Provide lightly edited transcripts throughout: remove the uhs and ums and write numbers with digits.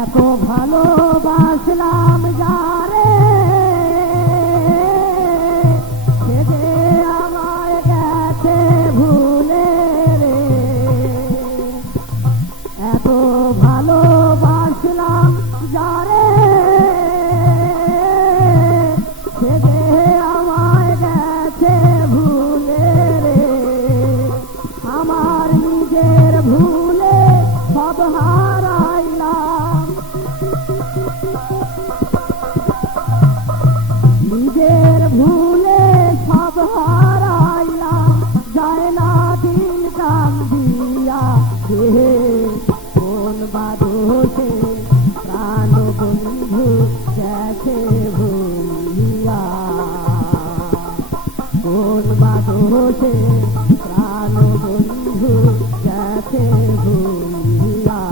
এত ভালোবাসলাম যারে সে যে আমায় গেছে ভুলে রে। এত ভালোবাসলাম যারে সে যে আমায় গেছে ভুলে রে। আমার নিজের ভুলে সব হারাইলাম, নিজের ভুলে সব হারাইলাম। যায় না দিন কান্দিয়া হে কোন বাদোষে প্রাণ বন্ধু গেছে ভুলিয়া। কোন বাদোষে প্রাণ বন্ধু গেছে ভুলিয়া।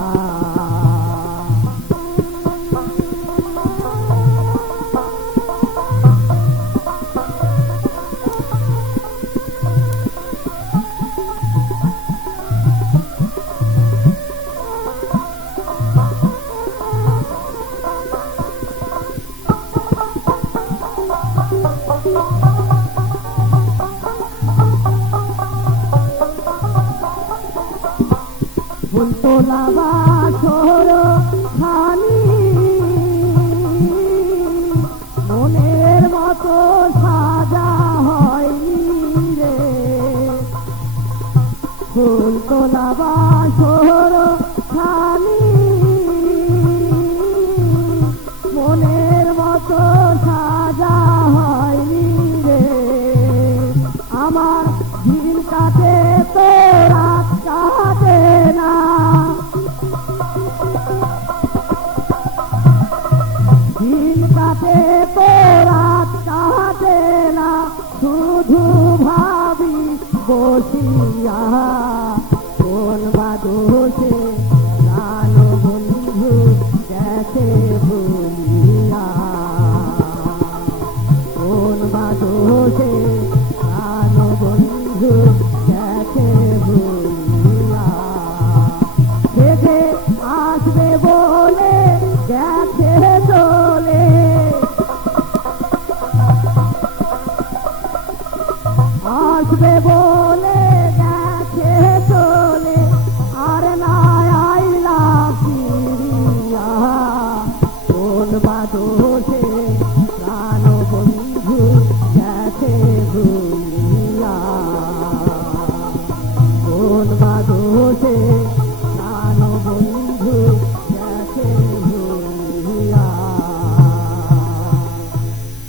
ফুলতোলা বাছর খানি মনের মতো সাজা হয়নি রে। ফুলতোলা বাছর খানি মনের মতো সাজা হয়নি রে। আমার দিন কাটে তো রাত কাটে না, দিন কাটে তো রাত কাটে না। শুধু ভাবি বসিয়া কোন বাদোষে প্রাণ বন্ধু গেছে ভুলিয়া। কোন বাদোষে প্রাণ বন্ধু গেছে ভুলিয়া। দেখে আসবে বলে গেছে চলে, আসবে বলে গেছে চলে। আর না আইলা ফিরিয়া কোন বাদো